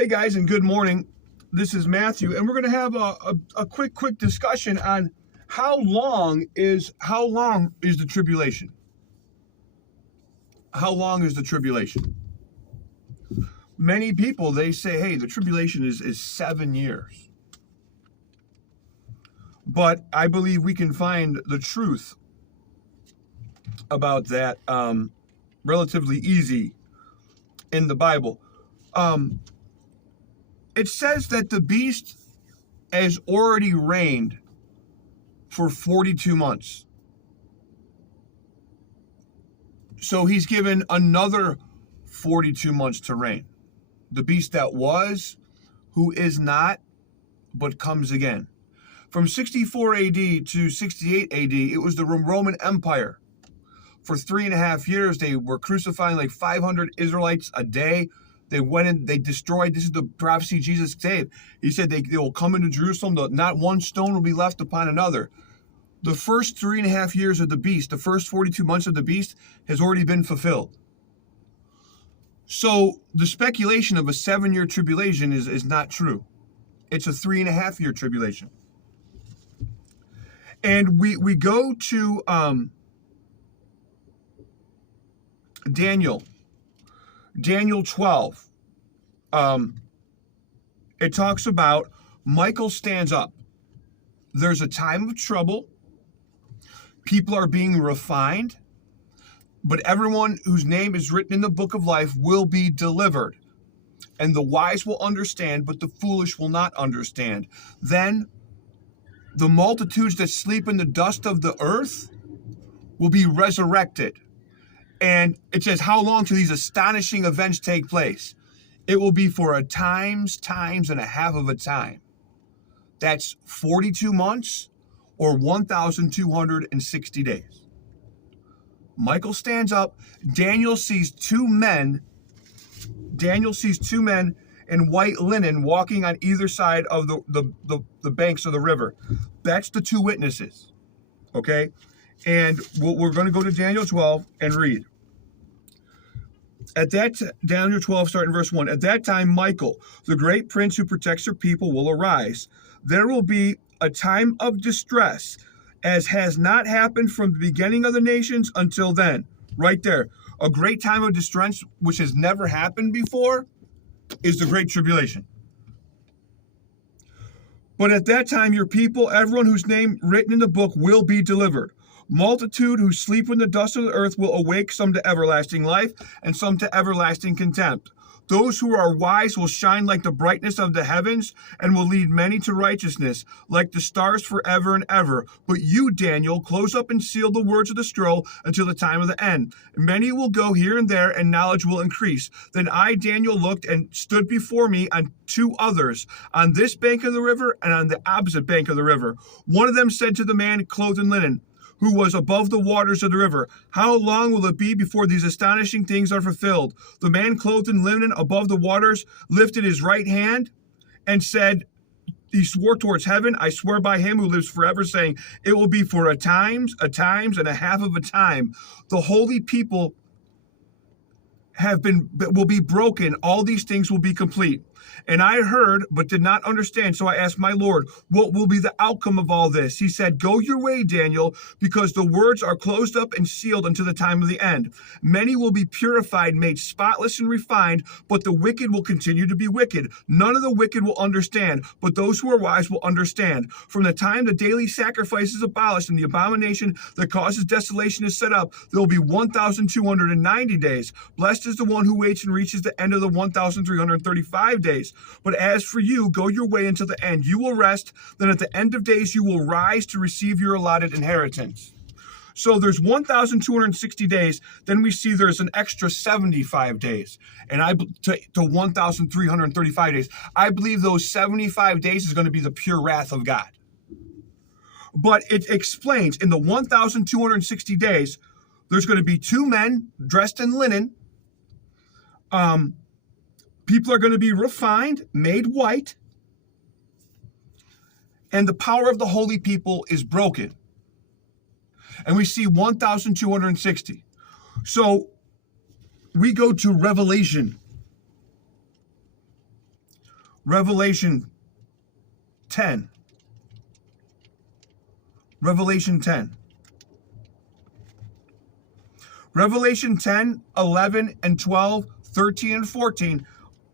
Hey guys, and good morning. This is Matthew, and we're going to have a quick discussion on how long is the tribulation? How long is the tribulation? Many people, they say, hey, the tribulation is 7 years. But I believe we can find the truth about that relatively easy in the Bible. It says that the beast has already reigned for 42 months. So he's given another 42 months to reign. The beast that was, who is not, but comes again. From 64 AD to 68 AD, it was the Roman Empire. For 3.5 years, they were crucifying like 500 Israelites a day. They went in, they destroyed. This is the prophecy Jesus gave. He said they will come into Jerusalem, not one stone will be left upon another. The first 3.5 years of the beast, the first 42 months of the beast, has already been fulfilled. So the speculation of a 7-year tribulation is not true. It's a 3.5-year tribulation. And we go to Daniel 12. It talks about Michael stands up. There's a time of trouble. People are being refined, but everyone whose name is written in the book of life will be delivered. And the wise will understand, but the foolish will not understand. Then the multitudes that sleep in the dust of the earth will be resurrected. And it says, how long till these astonishing events take place? It will be for a times and a half of a time. That's 42 months or 1,260 days. Michael stands up. Daniel sees two men in white linen walking on either side of the banks of the river. That's the two witnesses. Okay? And we're going to go to Daniel 12 and read. Daniel 12, starting verse 1. At that time, Michael, the great prince who protects your people, will arise. There will be a time of distress, as has not happened from the beginning of the nations until then. Right there. A great time of distress, which has never happened before, is the Great Tribulation. But at that time, your people, everyone whose name written in the book, will be delivered. Multitude who sleep in the dust of the earth will awake, some to everlasting life and some to everlasting contempt. Those who are wise will shine like the brightness of the heavens and will lead many to righteousness, like the stars forever and ever. But you, Daniel, close up and seal the words of the scroll until the time of the end. Many will go here and there, and knowledge will increase. Then I, Daniel, looked and stood before me on two others, on this bank of the river and on the opposite bank of the river. One of them said to the man clothed in linen, who was above the waters of the river, how long will it be before these astonishing things are fulfilled? The man clothed in linen above the waters lifted his right hand and said, he swore towards heaven, I swear by him who lives forever, saying, it will be for a times and a half of a time. The holy people will be broken. All these things will be complete. And I heard, but did not understand. So I asked my Lord, what will be the outcome of all this? He said, go your way, Daniel, because the words are closed up and sealed until the time of the end. Many will be purified, made spotless and refined, but the wicked will continue to be wicked. None of the wicked will understand, but those who are wise will understand. From the time the daily sacrifice is abolished and the abomination that causes desolation is set up, there will be 1,290 days. Blessed is the one who waits and reaches the end of the 1,335 days. But as for you, go your way until the end. You will rest. Then at the end of days, you will rise to receive your allotted inheritance. So there's 1,260 days. Then we see there's an extra 75 days, and to 1,335 days. I believe those 75 days is going to be the pure wrath of God. But it explains in the 1,260 days, there's going to be two men dressed in linen. People are going to be refined, made white, and the power of the holy people is broken. And we see 1,260. So we go to Revelation Revelation 10. Revelation 10. Revelation 10, 11, and 12, 13, and 14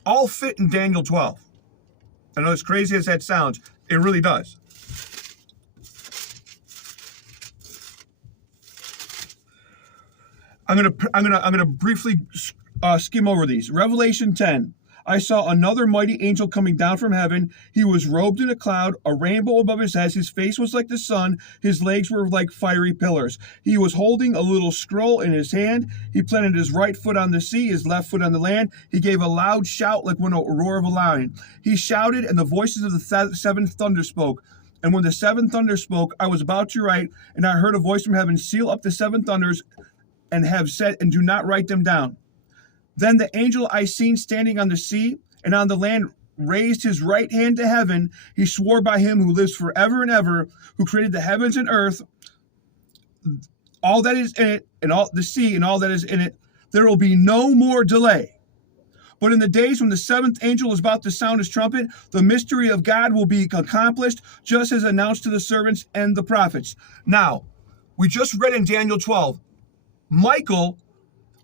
all fit in Daniel 12. I know as crazy as that sounds, it really does. I'm gonna briefly skim over these. Revelation 10. I saw another mighty angel coming down from heaven. He was robed in a cloud, a rainbow above his head. His face was like the sun. His legs were like fiery pillars. He was holding a little scroll in his hand. He planted his right foot on the sea, his left foot on the land. He gave a loud shout like when a roar of a lion. He shouted, and the voices of the seventh thunder spoke. And when the seventh thunder spoke, I was about to write, and I heard a voice from heaven, seal up the seven thunders, and have said, and do not write them down. Then the angel I seen standing on the sea and on the land raised his right hand to heaven. He swore by him who lives forever and ever, who created the heavens and earth, all that is in it, and all the sea and all that is in it, there will be no more delay. But in the days when the seventh angel is about to sound his trumpet, the mystery of God will be accomplished, just as announced to the servants and the prophets. Now, we just read in Daniel 12, Michael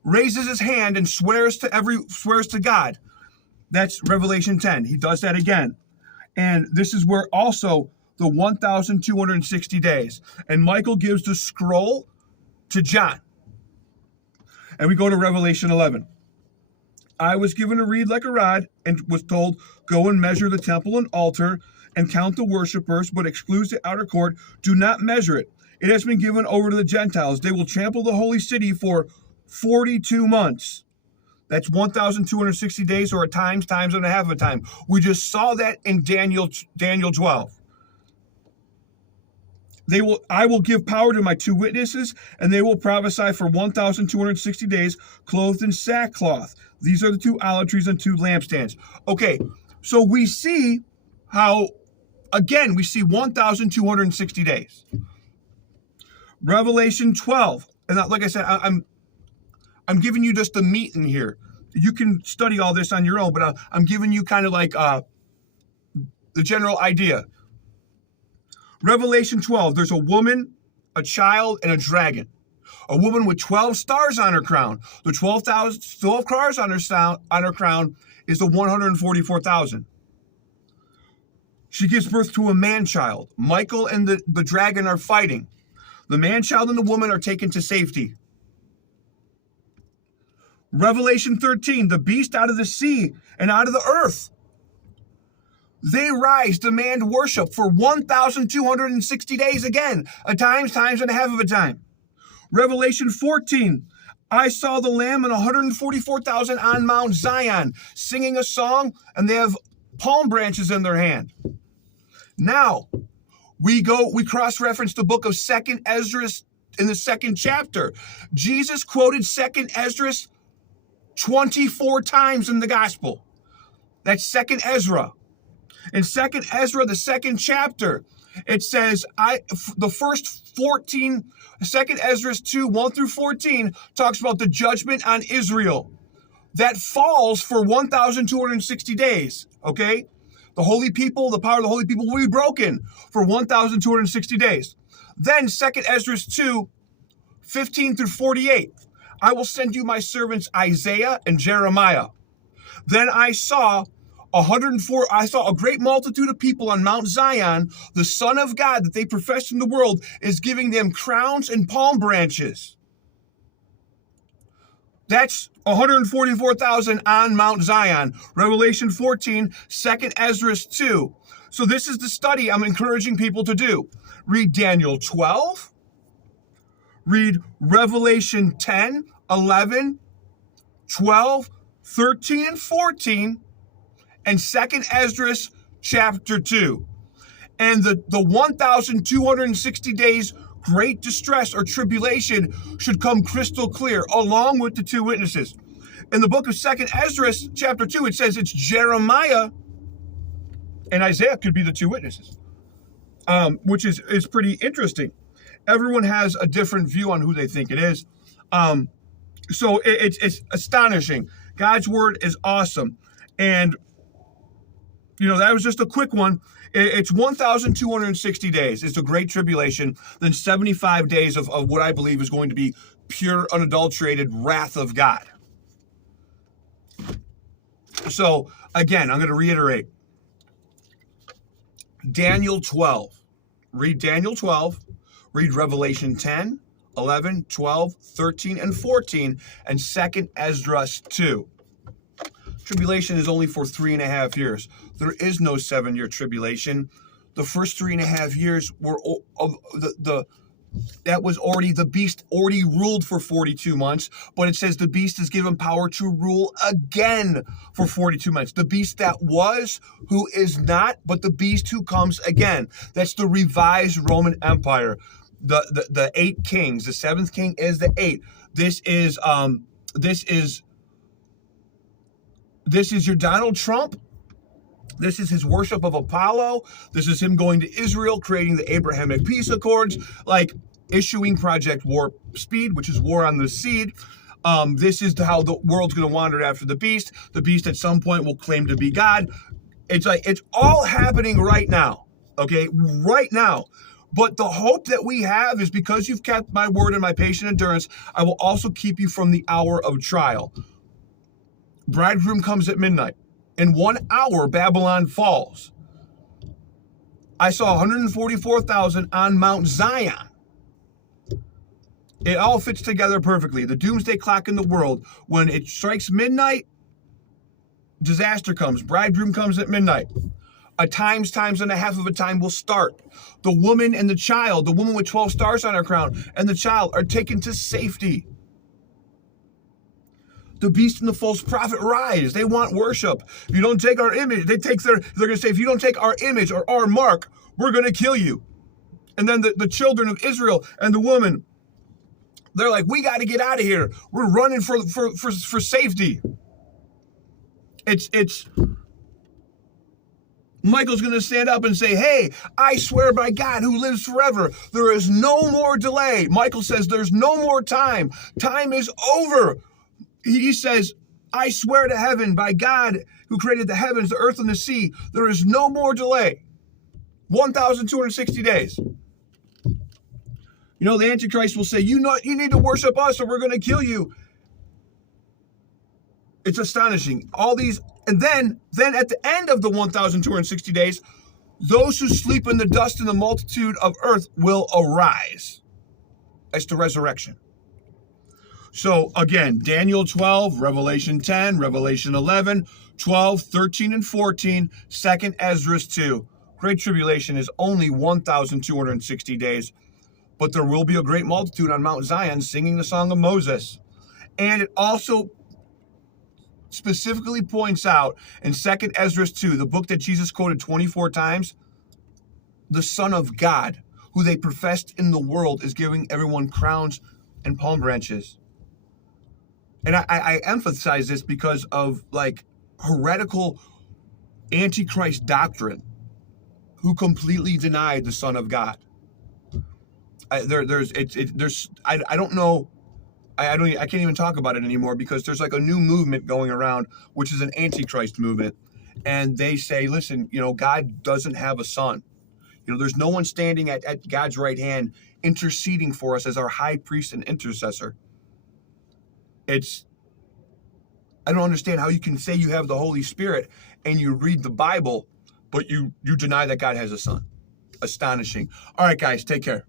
raises his hand and swears to God. That's Revelation 10. He does that again. And this is where also the 1,260 days. And Michael gives the scroll to John. And we go to Revelation 11. I was given a reed like a rod and was told, go and measure the temple and altar and count the worshipers, but excludes the outer court. Do not measure it. It has been given over to the Gentiles. They will trample the holy city for 42 months. That's 1,260 days, or a times and a half of a time. We just saw that in Daniel 12. I will give power to my two witnesses, and they will prophesy for 1,260 days, clothed in sackcloth. These are the two olive trees and two lampstands. Okay, so we see how, again, we see 1,260 days. Revelation 12, and like I said, I'm giving you just the meat in here. You can study all this on your own, but I'm giving you kind of like the general idea. Revelation 12, there's a woman, a child, and a dragon. A woman with 12 stars on her crown. The 12 stars on her crown is the 144,000. She gives birth to a man-child. Michael and the dragon are fighting. The man-child and the woman are taken to safety. Revelation 13, the beast out of the sea and out of the earth. They rise, demand worship for 1,260 days again, a times and a half of a time. Revelation 14, I saw the Lamb and 144,000 on Mount Zion singing a song, and they have palm branches in their hand. Now, we cross-reference the book of 2nd Esdras in the 2nd chapter. Jesus quoted 2nd Esdras 24 times in the gospel. That's 2nd Ezra. In 2nd Ezra, the 2nd chapter, it says, the first 14, 2nd Ezra 2, 1 through 14, talks about the judgment on Israel. That falls for 1,260 days, okay? The holy people, the power of the holy people will be broken for 1,260 days. Then 2nd Ezra 2, 15 through 48. I will send you my servants Isaiah and Jeremiah. Then I saw a great multitude of people on Mount Zion. The Son of God that they profess in the world is giving them crowns and palm branches. That's 144,000 on Mount Zion. Revelation 14, 2nd Ezra 2. So this is the study I'm encouraging people to do. Read Daniel 12. Read Revelation 10, 11, 12, 13, and 14, and 2nd Ezra chapter 2. And the 1,260 days great distress or tribulation should come crystal clear, along with the two witnesses. In the book of 2nd Ezra chapter 2, it says it's Jeremiah and Isaiah could be the two witnesses, which is pretty interesting. Everyone has a different view on who they think it is. So it's astonishing. God's word is awesome. And That was just a quick one. It's 1,260 days. It's the Great Tribulation. Then 75 days of what I believe is going to be pure, unadulterated wrath of God. So, again, I'm going to reiterate. Daniel 12. Read Daniel 12. Read Revelation 10, 11, 12, 13, and 14, and 2nd Esdras 2. Tribulation is only for 3.5 years. There is no 7-year tribulation. The first 3.5 years were that was already, the beast already ruled for 42 months, but it says the beast is given power to rule again for 42 months. The beast that was, who is not, but the beast who comes again. That's the revised Roman Empire. The 8 kings. The 7th king is the 8. This is your Donald Trump. This is his worship of Apollo. This is him going to Israel, creating the Abrahamic Peace Accords, like issuing Project Warp Speed, which is War on the Seed. This is how the world's going to wander after the beast. The beast at some point will claim to be God. It's all happening right now, okay? Right now. But the hope that we have is because you've kept my word and my patient endurance, I will also keep you from the hour of trial. Bridegroom comes at midnight. In 1 hour, Babylon falls. I saw 144,000 on Mount Zion. It all fits together perfectly. The doomsday clock in the world. When it strikes midnight, disaster comes. Bridegroom comes at midnight. A times and a half of a time will start. The woman and the child, the woman with 12 stars on her crown, and the child are taken to safety. The beast and the false prophet rise. They want worship. If you don't take our image, they're going to say, if you don't take our image or our mark, we're going to kill you. And then the children of Israel and the woman, they're like, we got to get out of here. We're running for safety. It's Michael's going to stand up and say, hey, I swear by God who lives forever, there is no more delay. Michael says there's no more time. Time is over. He says, I swear to heaven by God who created the heavens, the earth, and the sea, there is no more delay. 1,260 days. The Antichrist will say, you need to worship us or we're going to kill you. It's astonishing. All these, and then at the end of the 1,260 days, those who sleep in the dust in the multitude of earth will arise. That's the resurrection. So again, Daniel 12, Revelation 10, Revelation 11, 12, 13, and 14, 2nd Esdras 2. Great Tribulation is only 1,260 days, but there will be a great multitude on Mount Zion singing the song of Moses. And it also specifically points out in 2nd Esdras 2, the book that Jesus quoted 24 times, the Son of God, who they professed in the world, is giving everyone crowns and palm branches. And I emphasize this because of heretical Antichrist doctrine who completely denied the Son of God. I don't know. I can't even talk about it anymore because there's a new movement going around, which is an Antichrist movement. And they say, listen, God doesn't have a son. There's no one standing at God's right hand interceding for us as our high priest and intercessor. I don't understand how you can say you have the Holy Spirit and you read the Bible, but you deny that God has a son. Astonishing. All right, guys, take care.